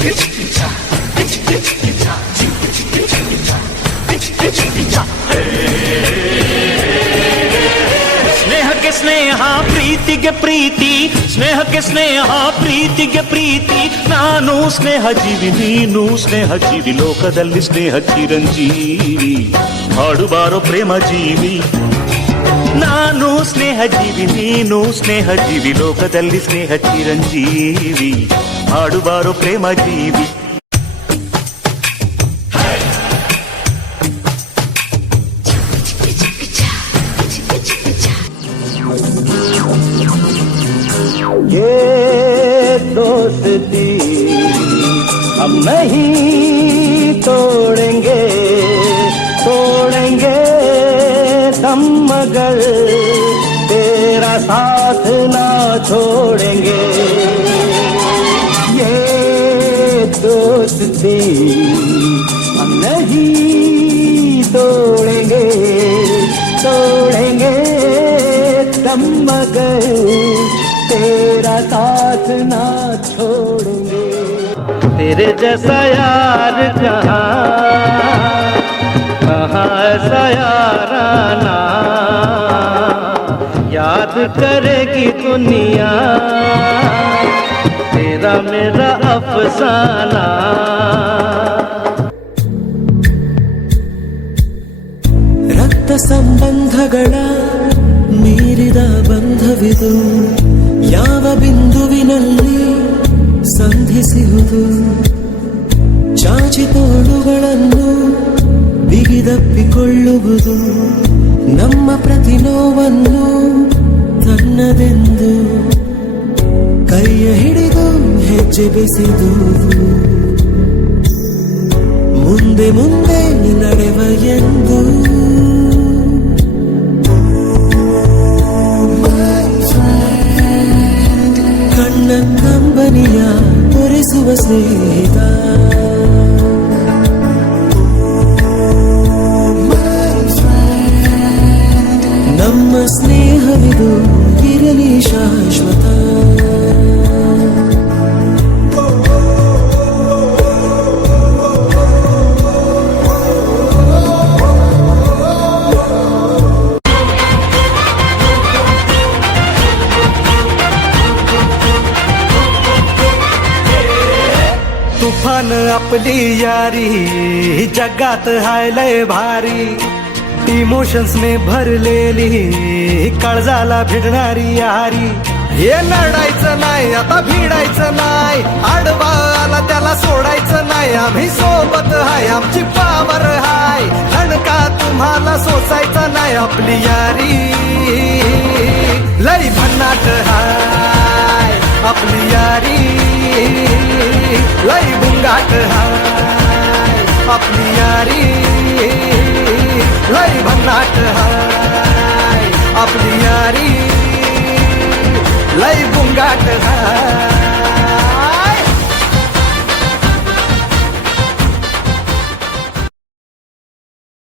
ಸ್ನೇಹಕ್ಕೆ ಸ್ನೇಹ ಪ್ರೀತಿಗೆ ಪ್ರೀತಿ, ಸ್ನೇಹಕ್ಕೆ ಸ್ನೇಹ ಪ್ರೀತಿಗೆ ಪ್ರೀತಿ. ನಾನು ಸ್ನೇಹ ಜೀವಿ, ನೀನು ಸ್ನೇಹ ಜೀವಿ, ಲೋಕದಲ್ಲಿ ಸ್ನೇಹ ಚಿರಂಜೀವಿ. ಹಾಡುಬಾರೋ ಪ್ರೇಮ ಜೀವಿ. ನಾನು ಸ್ನೇಹ ಜೀವಿ, ನೀನು ಸ್ನೇಹ ಜೀವಿ, ಲೋಕದಲ್ಲಿ ಸ್ನೇಹ ಚಿರಂಜೀವಿ. ಹಾಡುಬಾರೋ ಪ್ರೇಮ ಜೀವಿ. ये दोस्ती हम नहीं तोड़ेंगे, तोड़ेंगे दम मगर तेरा साथ ना छोड़ेंगे. ये दोस्ती हम नहीं तोड़ेंगे, तोड़ेंगे दम मगर तेरा साथ ना छोड़ेंगे. तेरे जैसा यार कहाँ, कहाँ ऐसा याराना, याद करेगी दुनिया तेरा मेरा अफसाना. ರಕ್ತ ಸಂಬಂಧಗಳ ಮೀರಿದ ಬಂಧವಿದು, ಯಾವ ಬಿಂದುವಿನಲ್ಲಿ ಸಂಧಿಸುವುದು. ಚಾಚಿ ತೋಳುಗಳನ್ನು ಬಿಗಿದಪ್ಪಿಕೊಳ್ಳುವುದು, ನಮ್ಮ ಪ್ರತಿ ನೋವನ್ನು ತನ್ನದೆಂದು ಕೈಯ ಹಿಡಿದು ಹೆಜ್ಜೆ ಬೆಸೆದು ಮುಂದೆ ಮುಂದೆ ನಡೆವ ಎಂದು. ಕಣ್ಣ ಕಂಬನಿಯ ತೋರಿಸುವ ಸ್ನೇಹಿತ, ನಮ್ಮ ಸ್ನೇಹವಿದು ಇರಲಿ ಶಾಶ್ವತ. तुफान आपली यारी जगात हाय लय भारी, इमोशन्स ने भरलेली काळजाला भिडणारी यारी. हे लढायचं नाही आता भिडायचं नाही, आडवा आला त्याला सोडायचं नाही. आम्ही सोबत हाय, आमची पावर हाय, धणका तुम्हाला सोसायचा नाही. आपली यारी लय भन्नाट हाय, आपली यारी लय बुंगाट हाय. आपली यारी लय भन्नाट हाय, आपली यारी लय बुंगाट हाय.